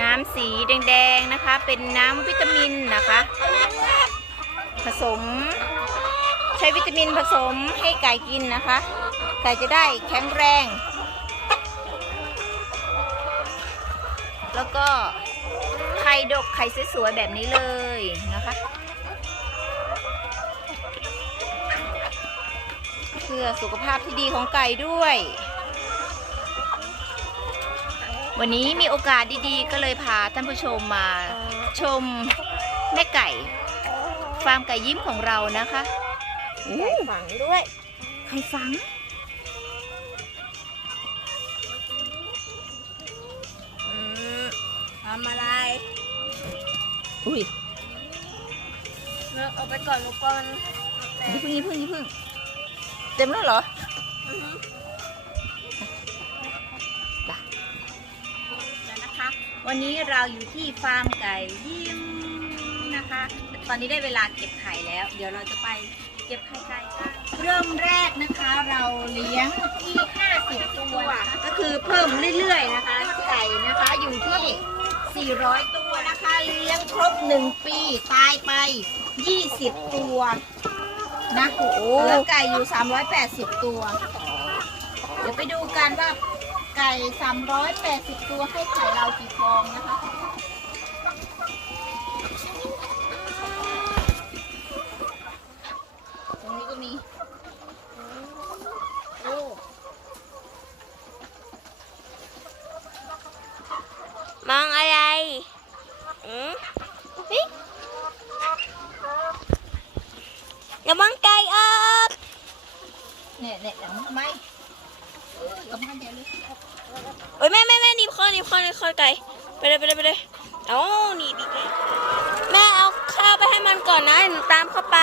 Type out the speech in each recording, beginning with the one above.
น้ำสีแดงๆนะคะ เป็นน้ำวิตามินนะคะ ผสม ใช้วิตามินผสมให้ไก่กินนะคะ ไก่จะได้แข็งแรง แล้วก็ไข่ดกไข่สวยๆแบบนี้เลยนะคะ เพื่อสุขภาพที่ดีของไก่ด้วย วันนี้มีโอกาสดีๆ ก็เลยพาท่านผู้ชมมาชมแม่ไก่ฟาร์มไก่ยิ้มของเรานะคะอู้ฝังด้วยไข่ฝังอืมทำอะไรอุ้ยเลิกเอาไปก่อนลูกก่อนนี่พึ่งนี่พึ่งนี่พึ่งเต็มแล้วเหรอ อือฮึจ้ วันนี้เราอยู่ที่ฟาร์มไก่ยิ้มนะคะ ตอนนี้ได้เวลาเก็บไข่แล้ว เดี๋ยวเราจะไปเก็บไข่ไก่กันเริ่มแรกนะคะเราเลี้ยงที่ 50 ตัวนะคะก็คือเพิ่มเรื่อยๆนะคะไก่นะคะอยู่ที่ 400 ตัวนะคะ เลี้ยงครบ 1 ปีตายไป 20 ตัวนะโอ้โหแล้วไก่อยู่ 380 ตัว เดี๋ยวไปดูกันว่า ไก่380ตัวให้ไข่เรากี่ฟองนะคะ ตรงนี้ก็มีโอ้มองอะไรอืมนี่ระวังไก่ออกเนี่ยเนี่ยหลังทำไมเออกั โอ้ยแม่แม่แม่หนีบคอหนีบคอหนีบคอไก่ไปเลยไปเลยไปเลยเอาหนีบอีกแม่เอาข้าวไปให้มันก่อนนะตามเข้าไป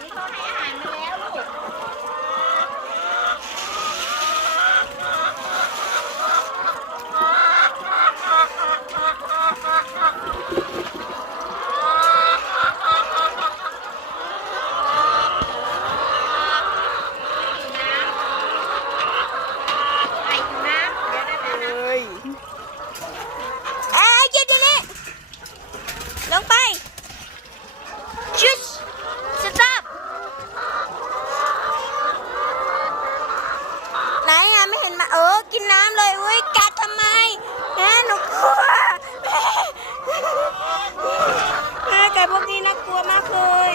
นี่เขาให้อาหารมาแล้วลูก ไก่อยู่น้ำเดี๋ยวได้แล้วนะ เอ้ยเอ้ยหยุดเดี๋ยวนี้ลงไปชุดสต็อปไหนอะไม่เห็นมาเออ กินน้ำเลยเว้ย กัดทำไมแม่หนูกลัวแม่ไก่พวกนี้น่ากลัวมากเลย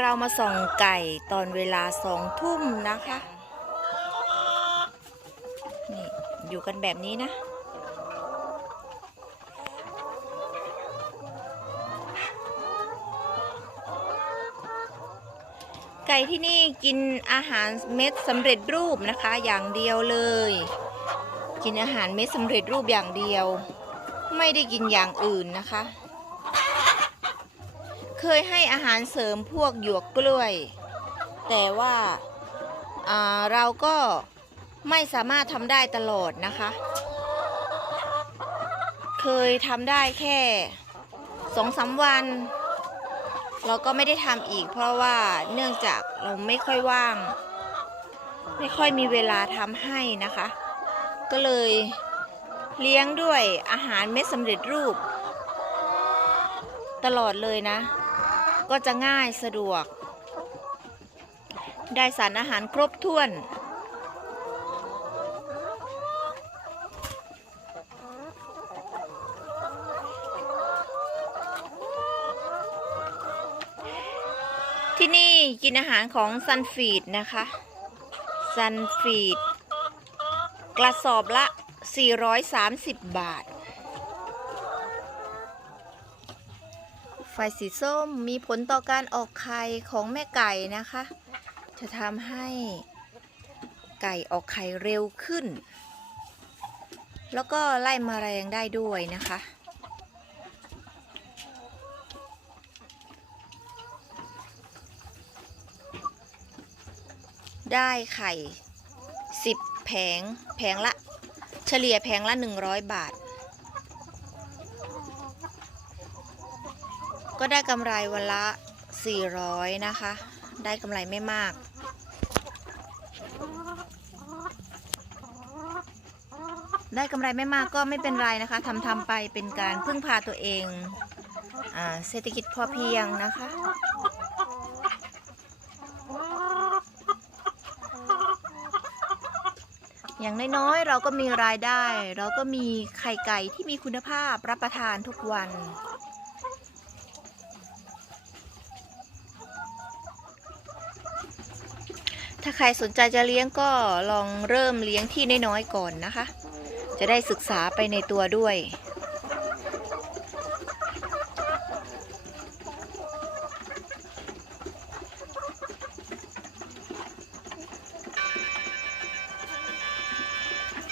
เรามาส่องไก่ตอนเวลาสองทุ่มนะคะ นี่ อยู่กันแบบนี้นะ ไก่ที่นี่กินอาหารเม็ดสำเร็จรูปนะคะ อย่างเดียวเลย กินอาหารเม็ดสำเร็จรูปอย่างเดียว ไม่ได้กินอย่างอื่นนะคะ เคยให้อาหารเสริมพวกหยวกกล้วย แต่ว่าาเราก็ไม่สามารถทำได้ตลอดนะคะ เคยทำได้แค่สองสามวัน เราก็ไม่ได้ทำอีก เพราะว่าเนื่องจากเราไม่ค่อยว่าง ไม่ค่อยมีเวลาทำให้นะคะ ก็เลยเลี้ยงด้วยอาหารเม็ดสำเร็จรูป ตลอดเลยนะ ก็จะง่ายสะดวก ได้สารอาหารครบถ้วน ที่นี่กินอาหารของซันฟีดนะคะซันฟีดกระสอบละ 430 บาท ไฟสีส้มมีผลต่อการออกไข่ของแม่ไก่นะคะ จะทำให้ไก่ออกไข่เร็วขึ้น แล้วก็ไล่มแมลงได้ด้วยนะคะ ได้ไข่ 10 แผงแผงละ เฉลี่ยแผงละ 100 บาท ก็ได้กำไรวันละ 400 นะคะ ได้กำไรไม่มาก ได้กำไรไม่มากก็ไม่เป็นไรนะคะทำทำไปเป็นการพึ่งพาตัวเองอเศรษฐกิจพอเพียงนะคะอย่างน้อยๆ เราก็มีรายได้ เราก็มีไข่ไก่ที่มีคุณภาพรับประทานทุกวัน ถ้าใครสนใจจะเลี้ยงก็ลองเริ่มเลี้ยงที่น้อยๆก่อนนะคะ จะได้ศึกษาไปในตัวด้วย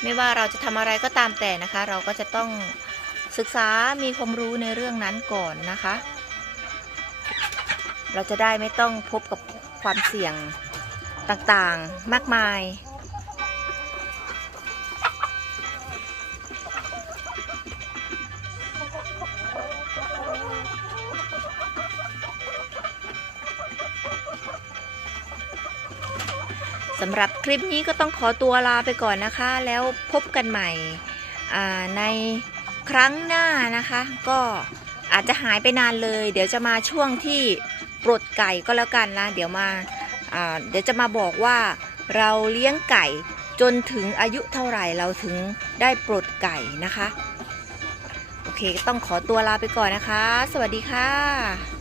ไม่ว่าเราจะทำอะไรก็ตามแต่นะคะ เราก็จะต้องศึกษามีความรู้ในเรื่องนั้นก่อนนะคะ เราจะได้ไม่ต้องพบกับความเสี่ยง ต่างๆ มากมาย สำหรับคลิปนี้ก็ต้องขอตัวลาไปก่อนนะคะ แล้วพบกันใหม่ในครั้งหน้านะคะ ก็อาจจะหายไปนานเลย เดี๋ยวจะมาช่วงที่ปลดไก่ก็แล้วกันนะ เดี๋ยวมา เดี๋ยวจะมาบอกว่าเราเลี้ยงไก่จนถึงอายุเท่าไหร่เราถึงได้ปลดไก่นะคะ โอเค ต้องขอตัวลาไปก่อนนะคะ สวัสดีค่ะ